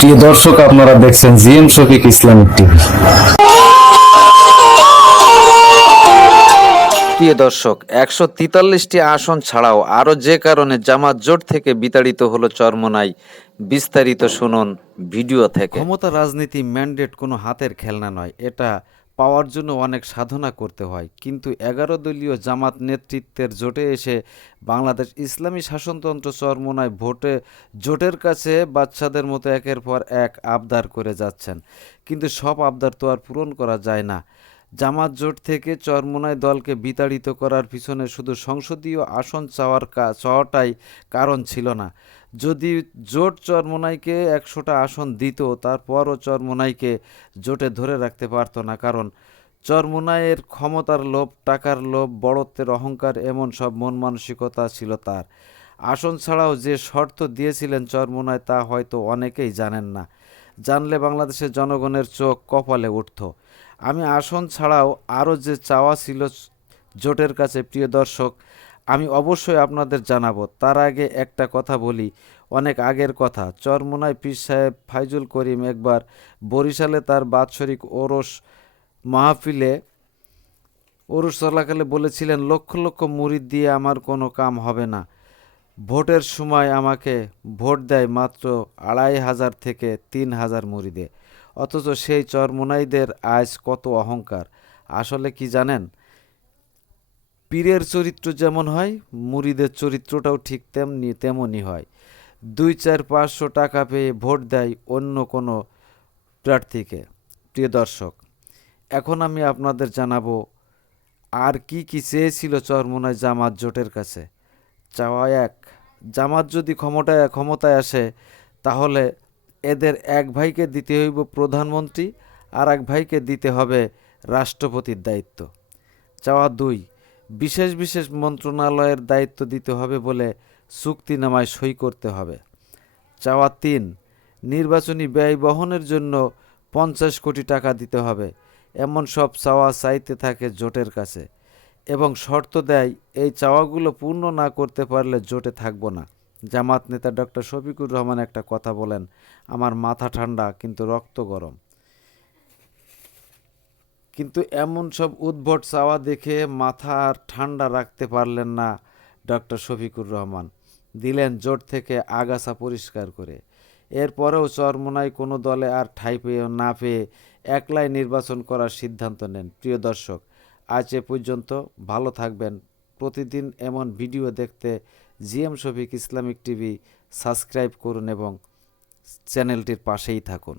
প্রিয় দর্শক আপনারা দেখছেন জিএম শফিক ইসলামিক টিভি। প্রিয় দর্শক একশো তেতাল্লিশটি আসন ছাড়াও আরও যে কারণে জামাত জোট থেকে বিতাড়িত হলো চরমনাই বিস্তারিত শুনুন ভিডিও থেকে। ক্ষমতা রাজনীতি ম্যান্ডেট কোনো হাতের খেলনা নয় এটা পাওয়ার জন্য অনেক সাধনা করতে হয়। কিন্তু এগারো দলীয় জামাত নেতৃত্বের জোটে এসে বাংলাদেশ ইসলামী শাসনতন্ত্র চরমনায় ভোটে, জোটের কাছে বাচ্চাদের মতো একের পর এক আবদার করে যাচ্ছেন। কিন্তু সব আবদার তো আর পূরণ করা যায় না। জামাত জোট থেকে চরমোনাই দলকে বিতাড়িত করার পিছনে শুধু সংসদীয় আসন চাওয়ার চাওয়াটাই কারণ ছিল না। যদি জোট চরমোনাইকে একশোটা আসন দিত, তারপরও চরমোনাইকে জোটে ধরে রাখতে পারতো না। কারণ চরমোনাইয়ের ক্ষমতার লোভ, টাকার লোভ, বড়ত্বের অহংকার এমন সব মন মানসিকতা ছিল তার। আসন ছাড়াও যে শর্ত দিয়েছিলেন চরমোনায় তা হয়তো অনেকেই জানেন না। জানলে বাংলাদেশের জনগণের চোখ কপালে উঠত। আমি আসন ছাড়াও আরও যে চাওয়া ছিল জোটের কাছে, প্রিয় দর্শক আমি অবশ্যই আপনাদের জানাব। তার আগে একটা কথা বলি, অনেক আগের কথা। চরমোনায় পীর সাহেব ফাইজুল করিম একবার বরিশালে তার বাৎসরিক ওরস মাহফিলে, ওরস চলাকালে বলেছিলেন, লক্ষ লক্ষ মুরিদ দিয়ে আমার কোনো কাম হবে না। ভোটের সময় আমাকে ভোট দেয় মাত্র আড়াই হাজার থেকে তিন হাজার মুরিদে। অথচ সেই চরমোনাইদের আজ কত অহংকার। আসলে কি জানেন পীরের চরিত্র যেমন হয়, মুরিদের চরিত্রটাও ঠিক তেমনি, তেমনই হয়। দুই, চার, পাঁচশো টাকা পেয়ে ভোট দেয় অন্য কোনো প্রার্থীকে। প্রিয় দর্শক, এখন আমি আপনাদের জানাব আর কি কি চেয়েছিল চরমোনায় জামাত জোটের কাছে। চাওয়া এক, জামাত যদি ক্ষমতায় ক্ষমতায় আসে, তাহলে এদের এক ভাইকে দিতে হইব প্রধানমন্ত্রী, আর এক ভাইকে দিতে হবে রাষ্ট্রপতির দায়িত্ব। চাওয়া দুই বিশেষ বিশেষ মন্ত্রণালয়ের দায়িত্ব দিতে হবে বলে চুক্তিনামায় সই করতে হবে। চাওয়া তিন, নির্বাচনী ব্যয় বহনের জন্য পঞ্চাশ কোটি টাকা দিতে হবে। এমন সব চাওয়া চাইতে থাকে জোটের কাছে এবং শর্ত দেয় এই চাওয়াগুলো পূর্ণ না করতে পারলে জোটে থাকব না। জামাত নেতা ডক্টর শফিকুর রহমান একটা কথা বলেন, আমার মাথা ঠান্ডা, কিন্তু রক্ত গরম। কিন্তু এমন সব উদ্ভট চাওয়া দেখে মাথা আর ঠান্ডা রাখতে পারলেন না ডক্টর শফিকুর রহমান। দিলেন জোট থেকে আগাছা পরিষ্কার করে। এরপরেও চরমোনাই কোনো দলে আর ঠাঁই পেয়ে না পেয়ে একলাই নির্বাচন করার সিদ্ধান্ত নেন। প্রিয় দর্শক, আজ এ পর্যন্ত ভালো থাকবেন। প্রতিদিন এমন ভিডিও দেখতে GM Shafiq Islamic TV subscribe করুন এবং চ্যানেলটির পাশেই থাকুন।